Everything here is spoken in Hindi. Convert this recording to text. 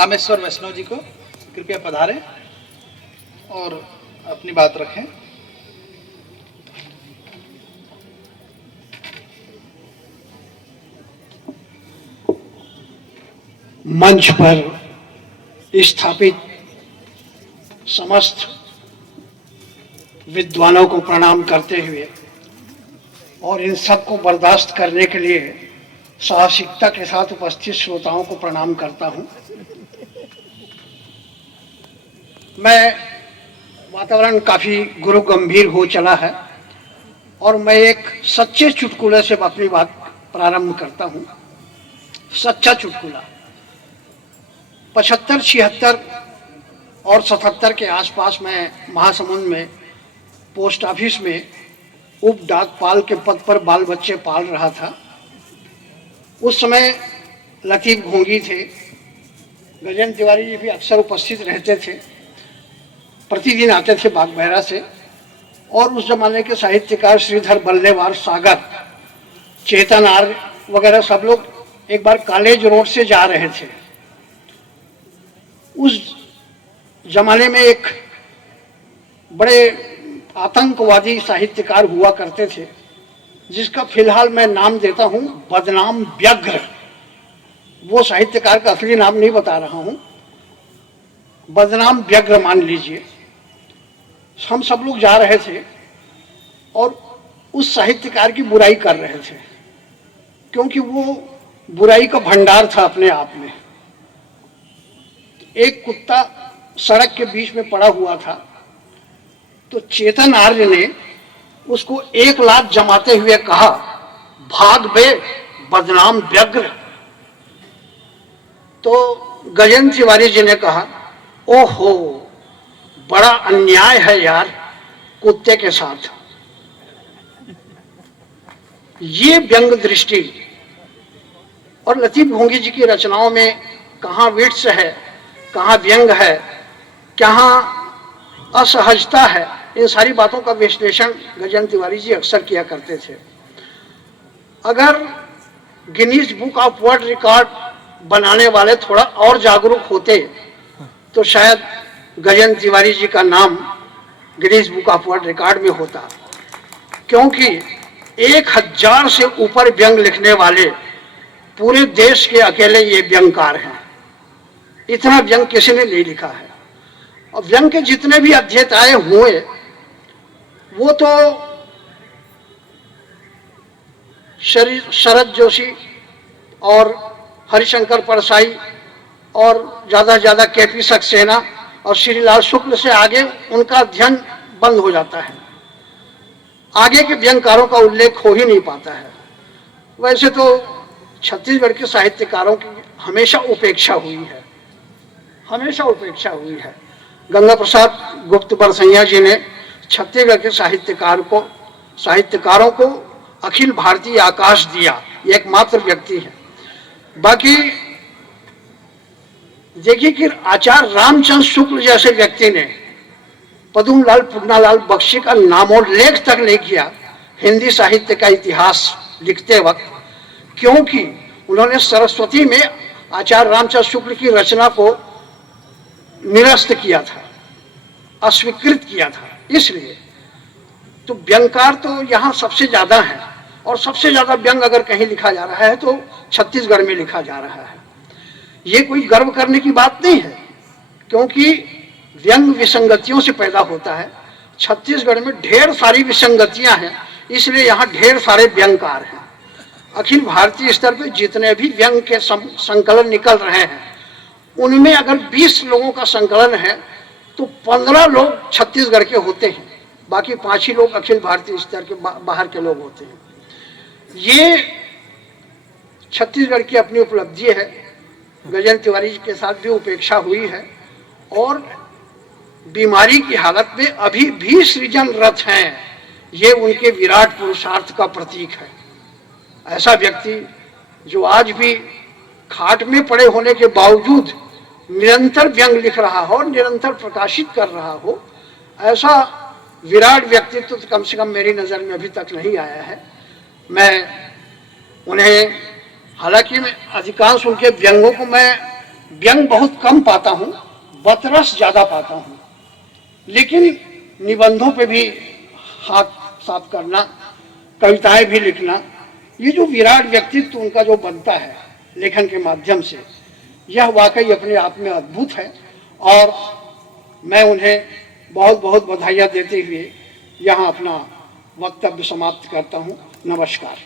रामेश्वर वैष्णव जी को कृपया पधारें और अपनी बात रखें। मंच पर स्थापित समस्त विद्वानों को प्रणाम करते हुए और इन सब को बर्दाश्त करने के लिए साहसिकता के साथ उपस्थित श्रोताओं को प्रणाम करता हूं। मैं वातावरण काफी गुरु गंभीर हो चला है और मैं एक सच्चे चुटकुले से अपनी बात प्रारंभ करता हूं। सच्चा चुटकुला 75, 76 और 77 के आसपास मैं महासमुंद में पोस्ट ऑफिस में उप डाकपाल के पद पर बाल बच्चे पाल रहा था। उस समय लतीफ घोंगी थे, गजेंद्र तिवारी जी भी अक्सर उपस्थित रहते थे, प्रतिदिन आते थे बागबहरा से। और उस जमाने के साहित्यकार श्रीधर बल्लेवार सागर, चेतन आर्य वगैरह सब लोग एक बार कॉलेज रोड से जा रहे थे। उस जमाने में एक बड़े आतंकवादी साहित्यकार हुआ करते थे जिसका फिलहाल मैं नाम देता हूं बदनाम व्यग्र। वो साहित्यकार का असली नाम नहीं बता रहा हूं, बदनाम व्यग्र मान लीजिए। हम सब लोग जा रहे थे और उस साहित्यकार की बुराई कर रहे थे क्योंकि वो बुराई का भंडार था अपने आप में। एक कुत्ता सड़क के बीच में पड़ा हुआ था तो चेतन आर्य ने उसको एक लात जमाते हुए कहा, भाग बे बदनाम व्यग्र। तो गजेंद्र तिवारी जी ने कहा, ओहो बड़ा अन्याय है यार कुत्ते के साथ। ये व्यंग दृष्टि और लतीफ घोंगी जी की रचनाओं में कहाँ विट्स है, कहाँ व्यंग है, कहाँ असहजता है, इन सारी बातों का विश्लेषण गजेंद्र तिवारी जी अक्सर किया करते थे। अगर Guinness book of world record बनाने वाले थोड़ा और जागरूक होते तो शायद गजेंद्र तिवारी जी का नाम Guinness book of world record में होता, क्योंकि 1000 से ऊपर व्यंग लिखने वाले पूरे देश के अकेले ये व्यंगकार हैं। इतना व्यंग किसी ने नहीं लिखा है। और व्यंग के जितने भी अध्येताएं हुए वो तो शरद जोशी और हरिशंकर परसाई और ज्यादा से ज्यादा केपी सक्सेना और श्रीलाल शुक्ल से आगे उनका अध्ययन बंद हो जाता है। आगे के व्यंगकारों का उल्लेख हो ही नहीं पाता है। वैसे तो छत्तीसगढ़ के साहित्यकारों की हमेशा उपेक्षा हुई है, हमेशा उपेक्षा हुई है। गंगा प्रसाद गुप्त बरसैया जी ने छत्तीसगढ़ के साहित्यकारों को अखिल भारतीय आकाश दिया, ये एकमात्र व्यक्ति है। बाकी देखिए कि आचार्य रामचंद्र शुक्ल जैसे व्यक्ति ने पद्मलाल पुन्नालाल बख्शी का नामोल्लेख तक नहीं किया हिंदी साहित्य का इतिहास लिखते वक्त, क्योंकि उन्होंने सरस्वती में आचार्य रामचंद्र शुक्ल की रचना को निरस्त किया था, अस्वीकृत किया था। इसलिए तो व्यंगकार तो यहाँ सबसे ज्यादा है और सबसे ज्यादा व्यंग अगर कहीं लिखा जा रहा है तो छत्तीसगढ़ में लिखा जा रहा है। ये कोई गर्व करने की बात नहीं है, क्योंकि व्यंग विसंगतियों से पैदा होता है। छत्तीसगढ़ में ढेर सारी विसंगतियां हैं, इसलिए यहाँ ढेर सारे व्यंगकार हैं। अखिल भारतीय स्तर पर जितने भी व्यंग के संकलन निकल रहे हैं उनमें अगर 20 लोगों का संकलन है तो 15 लोग छत्तीसगढ़ के होते हैं, बाकी 5 ही लोग अखिल भारतीय स्तर के बाहर के लोग होते हैं। ये छत्तीसगढ़ की अपनी उपलब्धि है। गजेंद्र तिवारी जी के साथ भी उपेक्षा हुई है और बीमारी की हालत में अभी भी सृजनरत हैं, ये उनके विराट पुरुषार्थ का प्रतीक है। ऐसा व्यक्ति जो आज भी खाट में पड़े होने के बावजूद निरंतर व्यंग लिख रहा हो, निरंतर प्रकाशित कर रहा हो, ऐसा विराट व्यक्तित्व तो कम से कम मेरी नजर में अभी तक नहीं आया है। मैं उन्हें, हालांकि मैं अधिकांश उनके व्यंगों को मैं व्यंग बहुत कम पाता हूँ, बतरस ज्यादा पाता हूँ, लेकिन निबंधों पे भी हाथ साफ करना, कविताएं भी लिखना, ये जो विराट व्यक्तित्व उनका जो बनता है लेखन के माध्यम से, यह वाकई अपने आप में अद्भुत है। और मैं उन्हें बहुत बहुत बधाइयाँ देते हुए यहाँ अपना वक्तव्य समाप्त करता हूँ। नमस्कार।